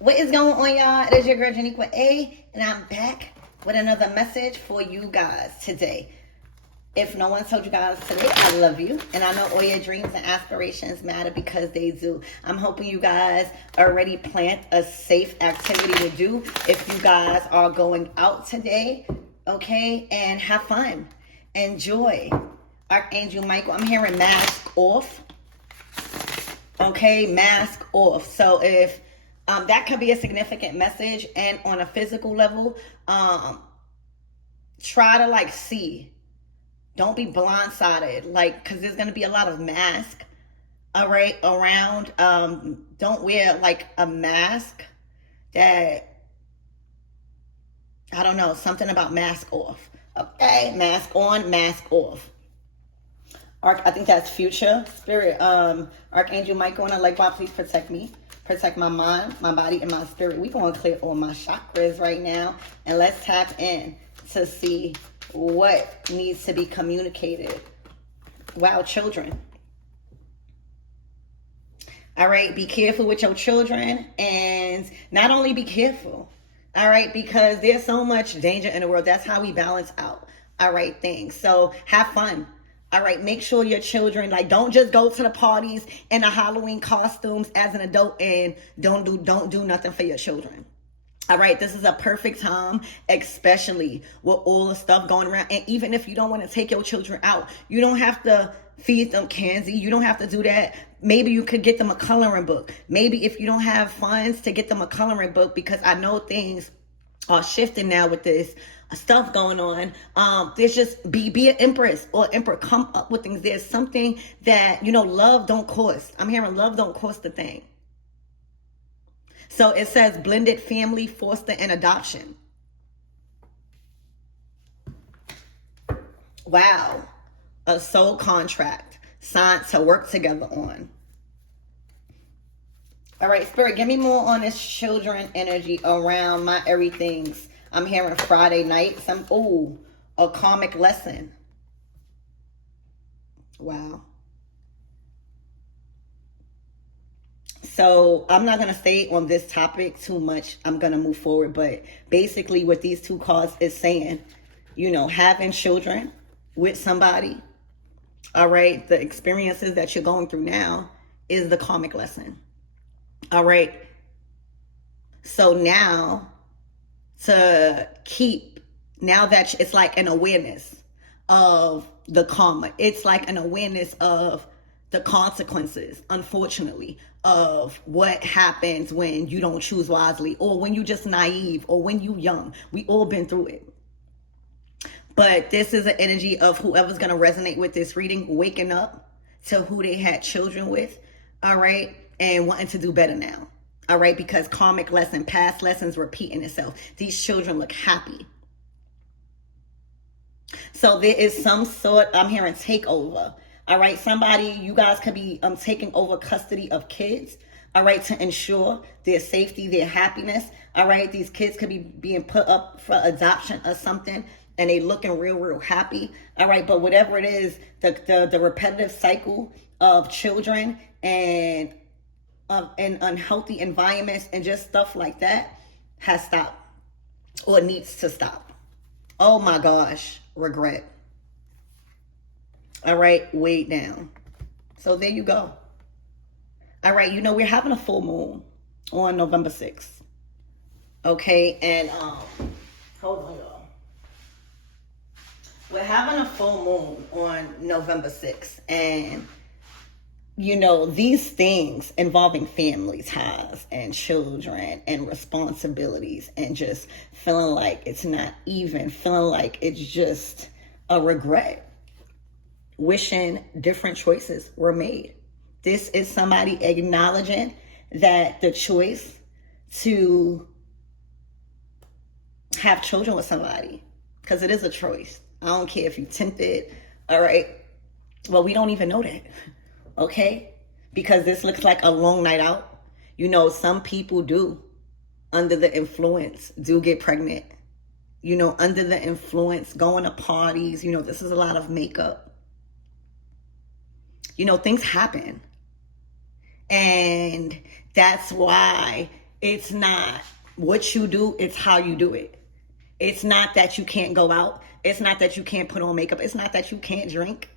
What is going on, y'all? It is your girl, Janiqua A, and I'm back with another message for you guys today. If no one told you guys today, I love you. And I know all your dreams and aspirations matter because they do. I'm hoping you guys already planned a safe activity to do if you guys are going out today, okay? And have fun. Enjoy. Archangel Michael, I'm hearing mask off. Okay, mask off. So if that could be a significant message, and on a physical level, try to see. Don't be blindsided, because there's going to be a lot of mask, all right, around. Don't wear, a mask that, I don't know, something about mask off, okay? Mask on, mask off. I think that's future spirit. Archangel Michael, and why please protect me. Protect my mind, my body, and my spirit. We're going to clear all my chakras right now, and let's tap in to see what needs to be communicated. Wow, children. All right, be careful with your children, and not only be careful, all right, because there's so much danger in the world. That's how we balance out, all right, things. So have fun. All right, make sure your children, don't just go to the parties in the Halloween costumes as an adult and don't do nothing for your children. All right, this is a perfect time, especially with all the stuff going around. And even if you don't want to take your children out, you don't have to feed them candy. You don't have to do that. Maybe you could get them a coloring book. Maybe if you don't have funds to get them a coloring book, because I know things are shifting now with this stuff going on. There's just be an empress or emperor. Come up with things. There's something that, love don't cost. I'm hearing love don't cost a thing. So it says blended family, foster, and adoption. Wow. A soul contract signed to work together on. All right, Spirit, give me more on this children energy around my everythings. I'm hearing Friday night. A karmic lesson. Wow. So I'm not going to stay on this topic too much. I'm going to move forward. But basically what these two cards is saying, having children with somebody, all right, the experiences that you're going through now is the karmic lesson. All right. So now now that it's like an awareness of the karma. It's like an awareness of the consequences, unfortunately, of what happens when you don't choose wisely, or when you just naive, or when you young. We all been through it. But this is an energy of whoever's going to resonate with this reading, waking up to who they had children with, all right, and wanting to do better now, all right, because karmic lesson, past lessons repeating itself. These children look happy. So there is some sort, I'm hearing takeover. All right, you guys could be taking over custody of kids, all right, to ensure their safety, their happiness. All right, these kids could be being put up for adoption or something, and they looking real happy. All right, but whatever it is, the repetitive cycle of children and unhealthy environments and just stuff like that has stopped or needs to stop. Oh my gosh, regret. All right, way down. So there you go. All right, we're having a full moon on November 6th. Okay, and hold on, y'all. We're having a full moon on November 6th, and these things involving family ties and children and responsibilities and just feeling like it's not even, feeling like it's just a regret. Wishing different choices were made. This is somebody acknowledging that the choice to have children with somebody, because it is a choice. I don't care if you tempted, all right? Well, we don't even know that, okay? Because this looks like a long night out. Some people do, under the influence, do get pregnant. Under the influence, going to parties. This is a lot of makeup. Things happen. And that's why It's not what you do, it's how you do it. It's not that you can't go out. It's not that you can't put on makeup. It's not that you can't drink.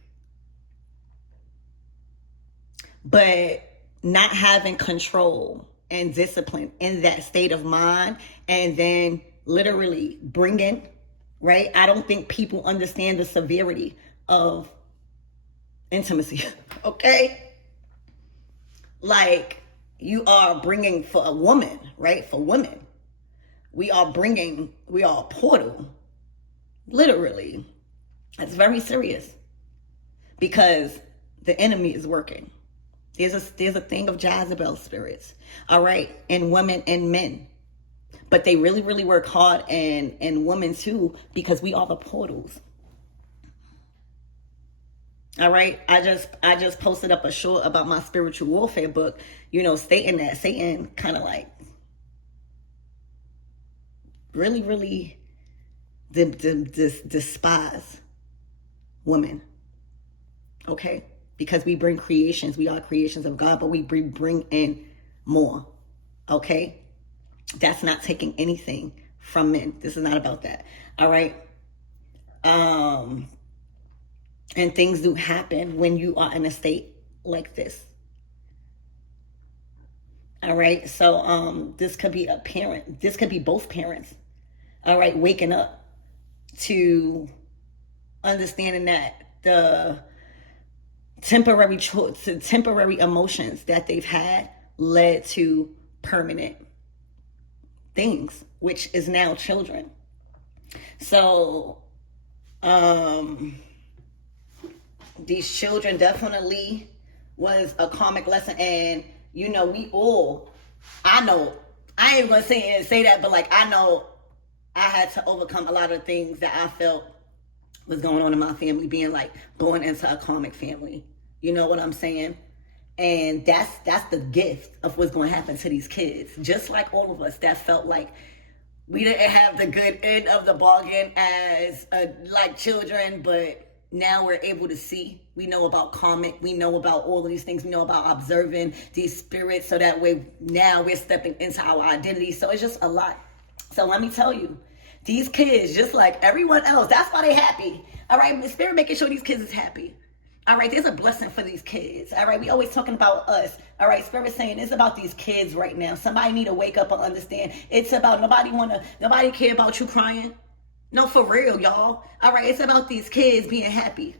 But not having control and discipline in that state of mind, and then literally bringing, right? I don't think people understand the severity of intimacy, okay? Like, you are bringing for a woman, right? For women, we are a portal, literally. It's very serious because the enemy is working. There's a thing of Jezebel spirits, all right, in women and men. But they really, really work hard in women too, because we are the portals. All right. I just posted up a short about my spiritual warfare book, stating that Satan kind of like really, really despise women. Okay. Because we bring creations. We are creations of God, but we bring in more. Okay. That's not taking anything from men. This is not about that. All right. And things do happen when you are in a state like this. All right. So this could be a parent. This could be both parents. All right. Waking up to understanding that the temporary emotions that they've had led to permanent things, which is now children. So these children definitely was a karmic lesson. And we all, I know, I ain't gonna say that, but like, I know I had to overcome a lot of things that I felt was going on in my family, being like born into a karmic family. You know what I'm saying? And that's the gift of what's going to happen to these kids. Just like all of us that felt like we didn't have the good end of the bargain as like children, but now we're able to see. We know about karmic. We know about all of these things. We know about observing these spirits, so that way now we're stepping into our identity. So it's just a lot. So let me tell you, these kids, just like everyone else, that's why they're happy. All right, the spirit making sure these kids is happy. All right, there's a blessing for these kids. All right, we always talking about us. All right, spirit saying it's about these kids right now. Somebody need to wake up and understand. It's about nobody care about you crying. No, for real, y'all. All right, it's about these kids being happy.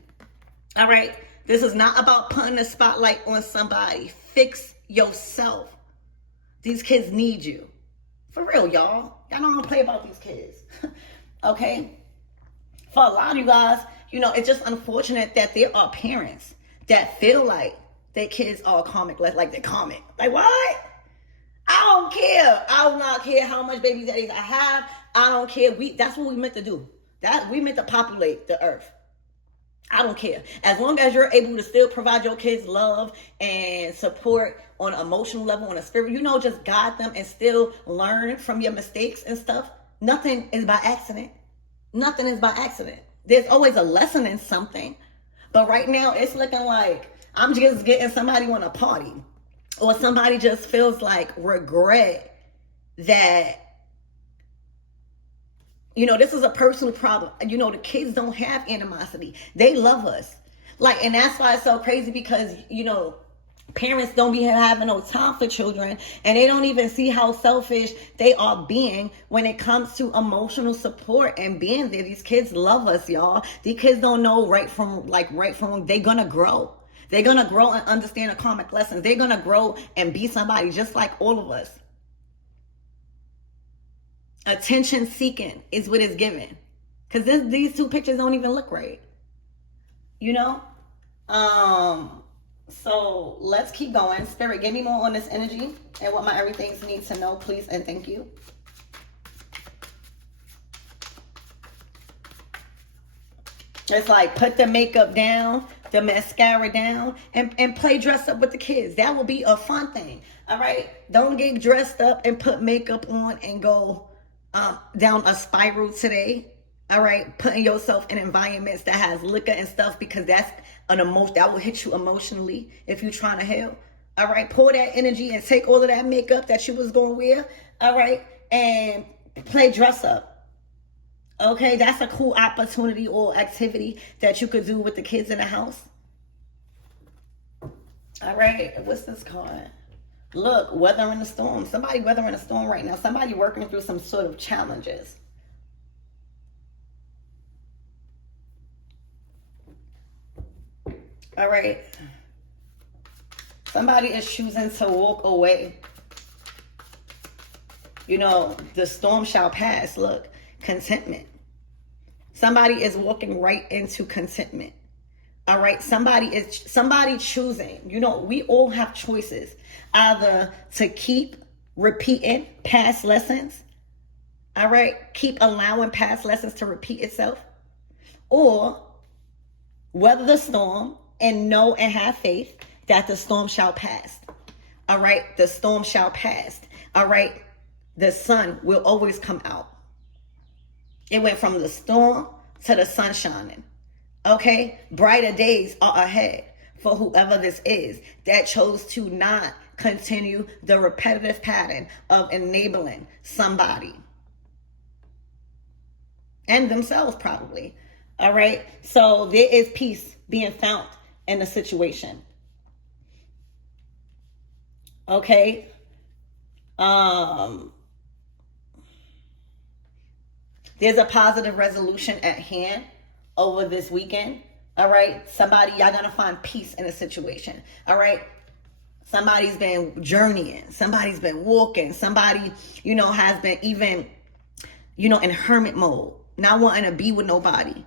All right, this is not about putting a spotlight on somebody. Fix yourself. These kids need you. For real, y'all. Y'all don't play about these kids. Okay? For a lot of you guys, it's just unfortunate that there are parents that feel like their kids are karmic, like they're karmic. Like, what? I don't care. I do not care how much baby daddies I have. I don't care. That's what we meant to do. That we meant to populate the earth. I don't care. As long as you're able to still provide your kids love and support on an emotional level, on a spirit, just guide them and still learn from your mistakes and stuff. Nothing is by accident. Nothing is by accident. There's always a lesson in something. But right now, it's looking like I'm just getting somebody on a party. Or somebody just feels like regret that, this is a personal problem. The kids don't have animosity. They love us. And that's why it's so crazy, because, parents don't be having no time for children, and they don't even see how selfish they are being when it comes to emotional support and being there. These kids love us, y'all. These kids don't know right from wrong. They're gonna grow. They're gonna grow and understand the karmic lessons. They're gonna grow and be somebody just like all of us. Attention seeking is what it's given, because these two pictures don't even look right. So let's keep going. Spirit, give me more on this energy and what my everythings need to know, please, and thank you. It's like, put the makeup down, the mascara down, and play dress up with the kids. That will be a fun thing. All right? Don't get dressed up and put makeup on and go down a spiral today. All right? Putting yourself in environments that has liquor and stuff, because that's an emotion that will hit you emotionally if you're trying to heal. All right, pour that energy and take all of that makeup that you was going to wear. All right, and play dress up. Okay, that's a cool opportunity or activity that you could do with the kids in the house. All right, what's this card? Look, weathering the storm. Somebody weathering a storm right now. Somebody working through some sort of challenges. All right. Somebody is choosing to walk away. You know, the storm shall pass. Look, contentment. Somebody is walking right into contentment. All right, somebody choosing. You know, we all have choices. Either to keep repeating past lessons. All right, keep allowing past lessons to repeat itself. Or weather the storm and know and have faith that the storm shall pass. All right, the storm shall pass. All right, the sun will always come out. It went from the storm to the sun shining. Okay, brighter days are ahead for whoever this is that chose to not continue the repetitive pattern of enabling somebody and themselves probably. All right, so there is peace being found in the situation. Okay, there's a positive resolution at hand over this weekend. All right, somebody, y'all gonna find peace in a situation. All right, somebody's been journeying, somebody's been walking, somebody, you know, has been even, you know, in hermit mode, not wanting to be with nobody.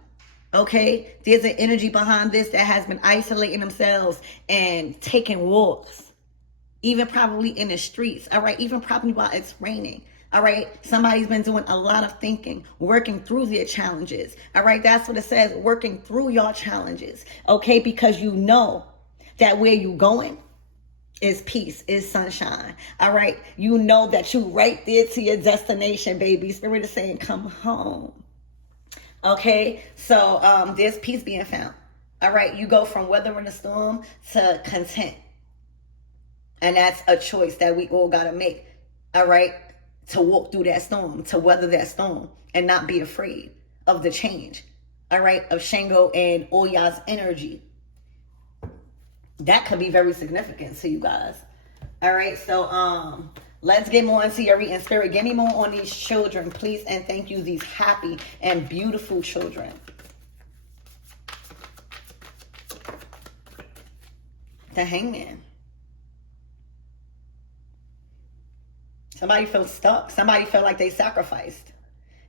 Okay, there's an energy behind this that has been isolating themselves and taking walks, even probably in the streets. All right, even probably while it's raining. All right, somebody's been doing a lot of thinking, working through their challenges. All right, that's what it says, working through your challenges. Okay, because you know that where you going is peace, is sunshine. All right, you know that you right there to your destination, baby. Spirit is saying, come home. Okay, so there's peace being found. All right, you go from weathering the storm to content. And that's a choice that we all got to make. All right, to walk through that storm, to weather that storm, and not be afraid of the change. All right, of Shango and Oya's energy. That could be very significant to you guys. All right, so let's get more into your reading. Spirit, give me more on these children, please, and thank you, these happy and beautiful children. The Hangman. Somebody feels stuck. Somebody felt like they sacrificed.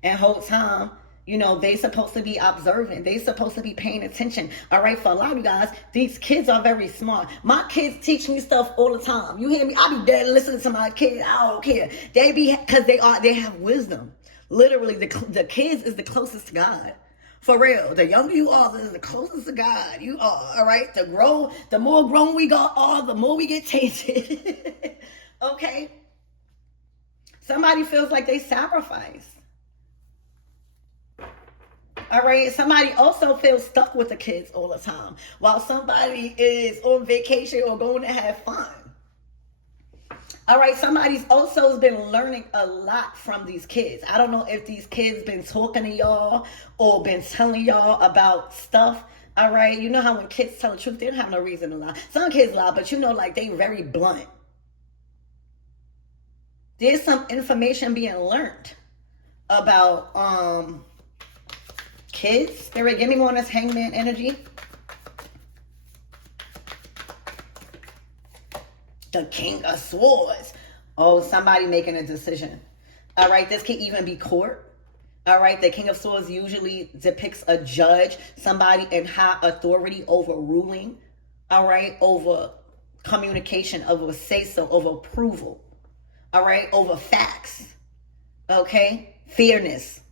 And whole time, you know, they supposed to be observant. They supposed to be paying attention. All right, for a lot of you guys, these kids are very smart. My kids teach me stuff all the time. You hear me? I be dead listening to my kids. I don't care. They be, because they have wisdom. Literally, the kids is the closest to God. For real. The younger you are, the closest to God you are. All right? The more grown we are, the more we get tainted. Okay? Somebody feels like they sacrificed. All right. Somebody also feels stuck with the kids all the time, while somebody is on vacation or going to have fun. All right. Somebody's also has been learning a lot from these kids. I don't know if these kids been talking to y'all or been telling y'all about stuff. All right. You know how when kids tell the truth, they don't have no reason to lie. Some kids lie, but you know, like they very blunt. There's some information being learned about kids. Spirit, give me more on this Hangman energy. The King of Swords. Oh, somebody making a decision. All right, this can even be court. All right, the King of Swords usually depicts a judge, somebody in high authority over ruling. All right, over communication, over say-so, over approval. All right, over facts. Okay, fairness.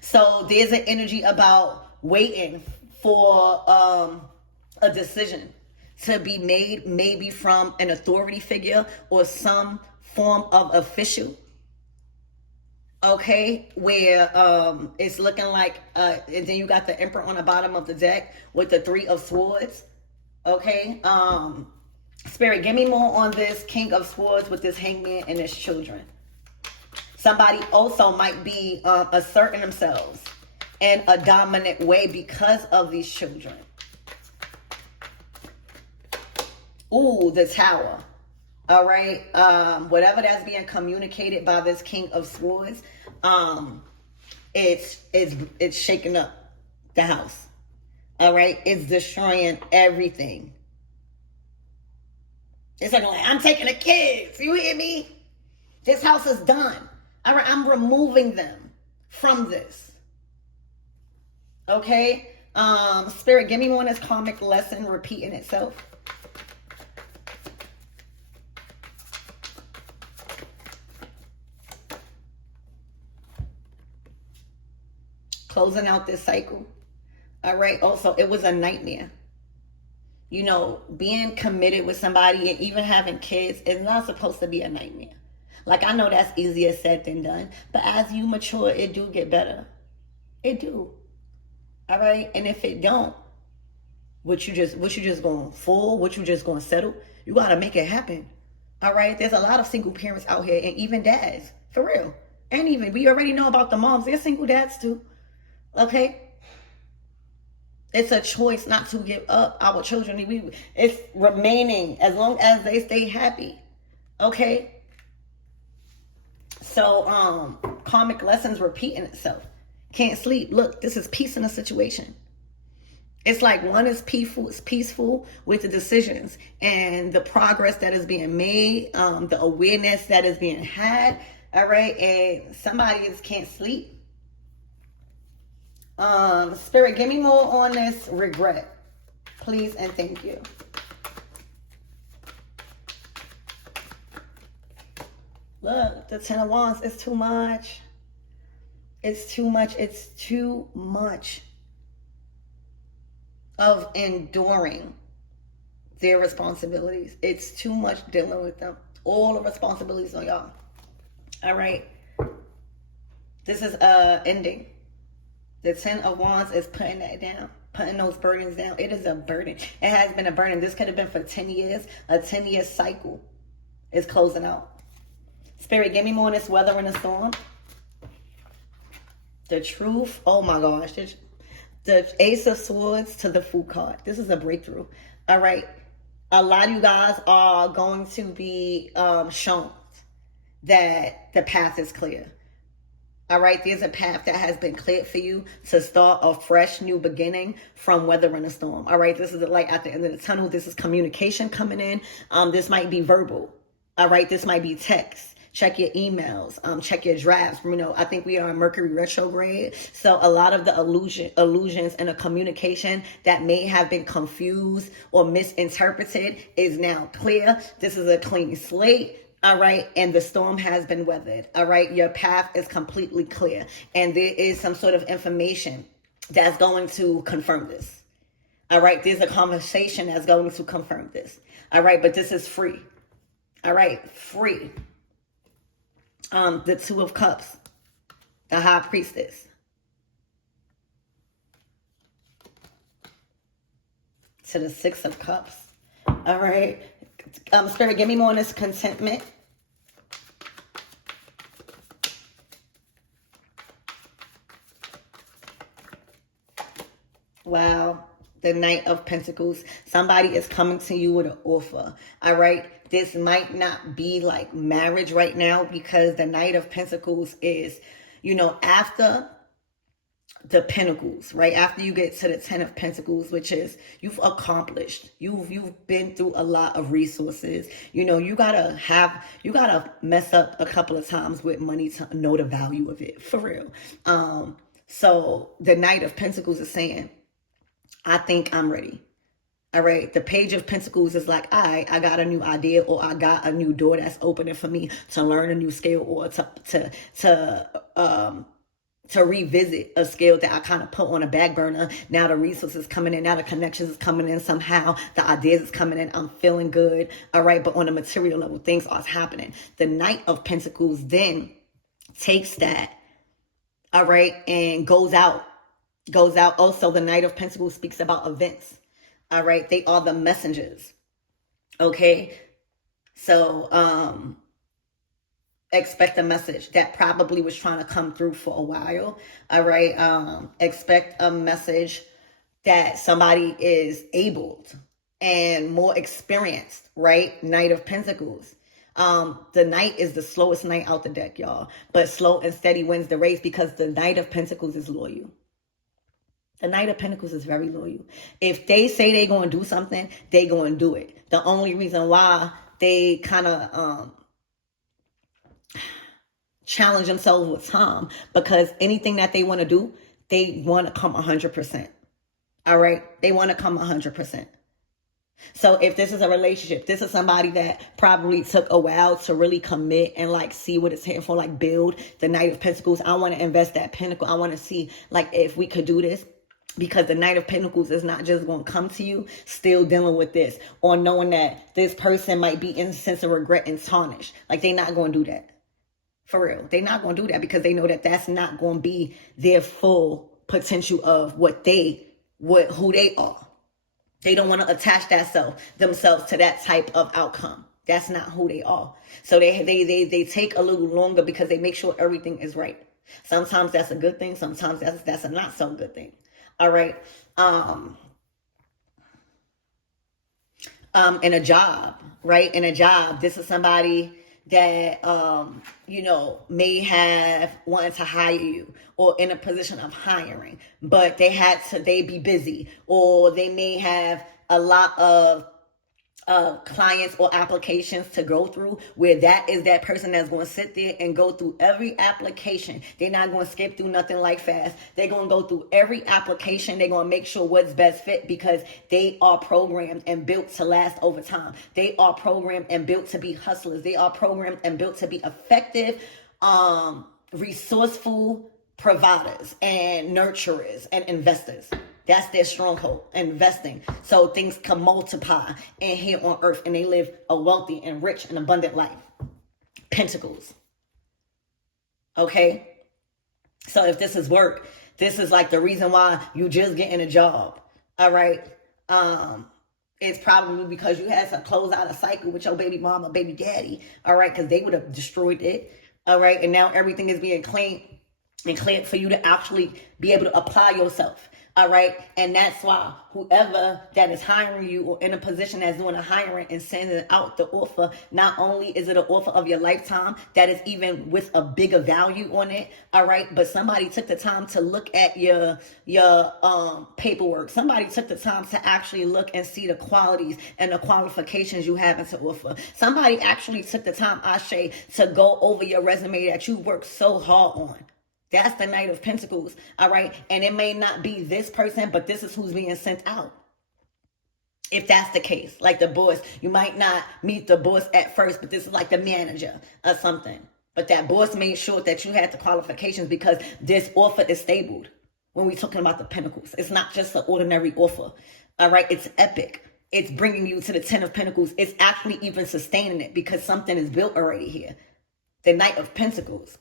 So there's an energy about waiting for a decision to be made, maybe from an authority figure or some form of official. Okay, where it's looking like, and then you got the Emperor on the bottom of the deck with the Three of Swords. Okay, Spirit, give me more on this King of Swords with this hangman and his children. Somebody also might be asserting themselves in a dominant way because of these children. Ooh, the Tower. All right. Whatever that's being communicated by this King of Swords, it's shaking up the house. All right. It's destroying everything. It's like, I'm taking the kids. You hear me? This house is done. All right. I'm removing them from this. Okay. Spirit, give me one this karmic lesson repeating itself. Closing out this cycle. All right. Also, it was a nightmare. You know, being committed with somebody and even having kids is not supposed to be a nightmare. Like, I know that's easier said than done, but as you mature, it do get better. It do. All right. And if it don't, what you just gonna fall? What you just gonna settle? You gotta make it happen. All right. There's a lot of single parents out here, and even dads, for real. And even we already know about the moms. They're single dads too. Okay. It's a choice not to give up our children. It's remaining as long as they stay happy. Okay. So, karmic lessons repeating itself. Can't sleep. Look, this is peace in a situation. It's like one is peaceful with the decisions and the progress that is being made, the awareness that is being had. All right. And somebody just can't sleep. Spirit, give me more on this regret, please and thank you. Look, the Ten of Wands is too much. It's too much. It's too much of enduring their responsibilities. It's too much dealing with them. All the responsibilities on y'all. All right. This is ending. The Ten of Wands is putting that down, putting those burdens down. It is a burden. It has been a burden. This could have been for 10 years. A 10-year cycle is closing out. Spirit, give me more on this weather in the storm. The Truth. Oh my gosh. The Ace of Swords to the Fool card. This is a breakthrough. All right. A lot of you guys are going to be shown that the path is clear. All right, there's a path that has been cleared for you to start a fresh new beginning from weathering a storm. All right, this is like at the end of the tunnel. This is communication coming in. This might be verbal. All right, this might be text. Check your emails. Check your drafts. You know, I think we are in Mercury retrograde. So a lot of the illusions and the communication that may have been confused or misinterpreted is now clear. This is a clean slate. All right. And the storm has been weathered. All right. Your path is completely clear. And there is some sort of information that's going to confirm this. All right. There's a conversation that's going to confirm this. All right. But this is free. All right. Free. The Two of Cups. The High Priestess. To the Six of Cups. All right. Spirit, give me more on this contentment. Wow. The Knight of Pentacles. Somebody is coming to you with an offer. All right. This might not be like marriage right now because the Knight of Pentacles is, you know, after the Pentacles, right? After you get to the Ten of Pentacles, which is you've accomplished, you've been through a lot of resources. You know, you gotta mess up a couple of times with money to know the value of it, for real. So the Knight of Pentacles is saying, I think I'm ready. All right. The Page of Pentacles is like, I got a new idea, or I got a new door that's opening for me to learn a new skill, or to revisit a skill that I kind of put on a back burner. Now the resources coming in, now the connections is coming in somehow, the ideas is coming in, I'm feeling good. All right. But on a material level, things are happening. The Knight of Pentacles then takes that, all right, and goes out. Also, the Knight of Pentacles speaks about events. All right. They are the messengers. Okay. So, expect a message that probably was trying to come through for a while. All right. Expect a message that somebody is abled and more experienced, right? Knight of Pentacles. The knight is the slowest knight out the deck, y'all. But slow and steady wins the race because the Knight of Pentacles is loyal. The Knight of Pentacles is very loyal. If they say they're going to do something, they going to do it. The only reason why they kind of challenge themselves with time, because anything that they want to do, they want to come 100%. All right? They want to come 100%. So if this is a relationship, this is somebody that probably took a while to really commit and like see what it's hitting for, like build the Knight of Pentacles. I want to invest that pinnacle. I want to see like if we could do this. Because the Knight of Pentacles is not just going to come to you still dealing with this, or knowing that this person might be in a sense of regret and tarnished. Like, they're not going to do that. For real. They're not going to do that because they know that that's not going to be their full potential of who they are. They don't want to attach themselves to that type of outcome. That's not who they are. So they take a little longer because they make sure everything is right. Sometimes that's a good thing. Sometimes that's a not so good thing. All right. In a job, right? In a job, this is somebody that, may have wanted to hire you or in a position of hiring, but they be busy, or they may have a lot of clients or applications to go through, where that is that person that's going to sit there and go through every application. They're not going to skip through nothing like fast. They're going to go through every application. They're going to make sure what's best fit because they are programmed and built to last over time. They are programmed and built to be hustlers. They are programmed and built to be effective, resourceful providers and nurturers and investors. That's their stronghold, investing. So things can multiply in here on earth and they live a wealthy and rich and abundant life. Pentacles. Okay? So if this is work, this is like the reason why you just getting a job. All right? It's probably because you had to close out a cycle with your baby mama, baby daddy. All right? Because they would have destroyed it. All right? And now everything is being cleaned and cleared for you to actually be able to apply yourself. All right. And that's why whoever that is hiring you or in a position that's doing a hiring and sending out the offer, not only is it an offer of your lifetime that is even with a bigger value on it. All right. But somebody took the time to look at your paperwork. Somebody took the time to actually look and see the qualities and the qualifications you have to offer. Somebody actually took the time, Ashe, to go over your resume that you worked so hard on. That's the Knight of Pentacles, all right? And it may not be this person, but this is who's being sent out. If that's the case, like the boss, you might not meet the boss at first, but this is like the manager or something. But that boss made sure that you had the qualifications because this offer is stabled. When we're talking about the Pentacles, it's not just an ordinary offer, all right? It's epic. It's bringing you to the 10 of Pentacles. It's actually even sustaining it because something is built already here. The Knight of Pentacles.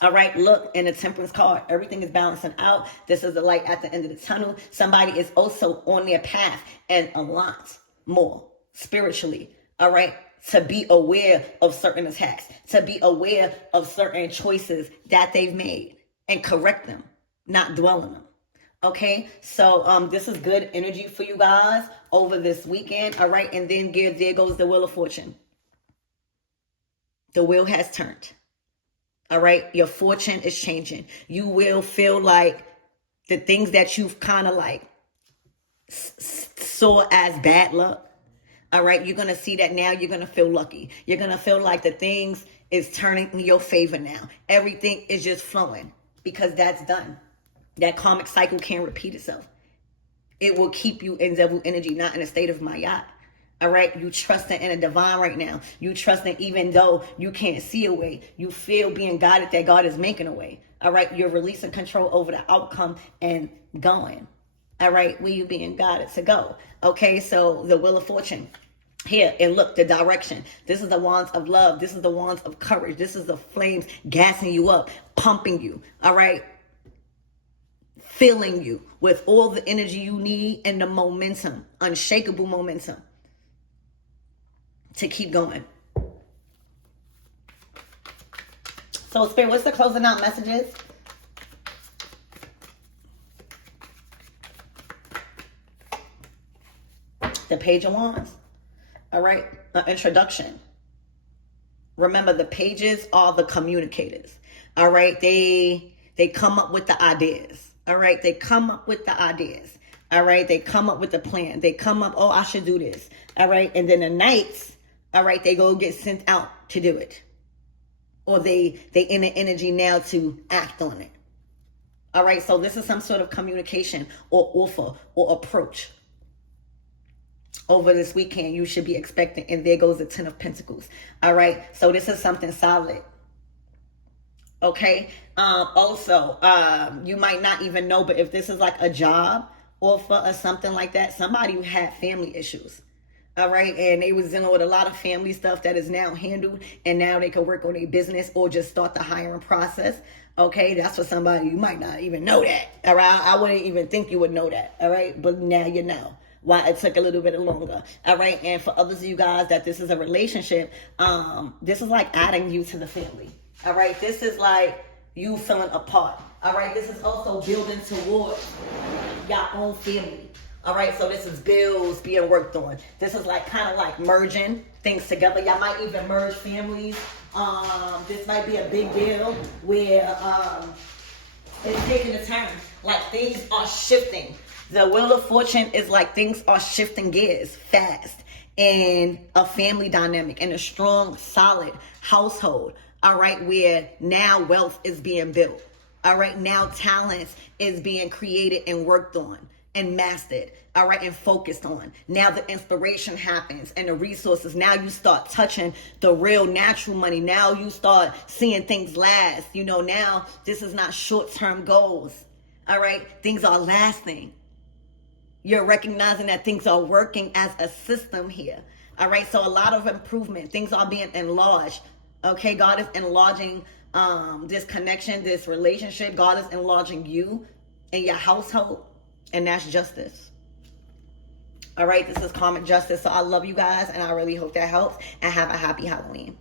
All right, look, in the Temperance card, everything is balancing out. This is the light at the end of the tunnel. Somebody is also on their path and a lot more spiritually, all right, to be aware of certain attacks, to be aware of certain choices that they've made and correct them, not dwell on them. Okay, so this is good energy for you guys over this weekend, all right, and then there goes the Wheel of Fortune. The wheel has turned. All right. Your fortune is changing. You will feel like the things that you've kind of like saw as bad luck. All right. You're going to see that now. You're going to feel lucky. You're going to feel like the things is turning in your favor now. Everything is just flowing because that's done. That karmic cycle can't repeat itself. It will keep you in devil energy, not in a state of mayat. All right, you trusting in a divine right now. You trusting even though you can't see a way. You feel being guided that God is making a way. All right, you're releasing control over the outcome and going. All right, where you being guided to go. Okay, so the Wheel of Fortune. Here, and look, the direction. This is the wands of love. This is the wands of courage. This is the flames gassing you up, pumping you. All right, filling you with all the energy you need and the momentum, unshakable momentum. to keep going. So Spirit, what's the closing out messages? The Page of Wands. All right, introduction. Remember, the pages are the communicators. All right, they come up with the ideas. All right, they come up with the ideas. All right, they come up with the plan. They come up, oh, I should do this. All right, and then the Knights, all right, they go get sent out to do it. Or they in the energy now to act on it. All right, so this is some sort of communication or offer or approach. Over this weekend, you should be expecting, and there goes the 10 of Pentacles. All right, so this is something solid. Okay, also, you might not even know, but if this is like a job offer or something like that, somebody who had family issues. All right, and they was dealing with a lot of family stuff that is now handled, and now they can work on their business or just start the hiring process. Okay, that's for somebody, you might not even know that. All right, I wouldn't even think you would know that. All right, but now you know why it took a little bit longer. All right, and for others of you guys that this is a relationship, this is like adding you to the family. All right, this is like you feeling a part. All right, this is also building towards your own family. All right, so this is bills being worked on. This is like kind of like merging things together. Y'all might even merge families. This might be a big deal where it's taking a turn. Like things are shifting. The Wheel of Fortune is like things are shifting gears fast in a family dynamic, in a strong, solid household. All right, where now wealth is being built. All right, now talent is being created and worked on and mastered. All right, and focused on. Now the inspiration happens and the resources. Now you start touching the real natural money. Now you start seeing things last. You know, now this is not short-term goals. All right, things are lasting. You're recognizing that things are working as a system here. All right, so a lot of improvement. Things are being enlarged. Okay, God is enlarging this connection, this relationship. God is enlarging you and your household, and that's justice. All right, this is karmic justice. So I love you guys, and I really hope that helps, and have a happy Halloween.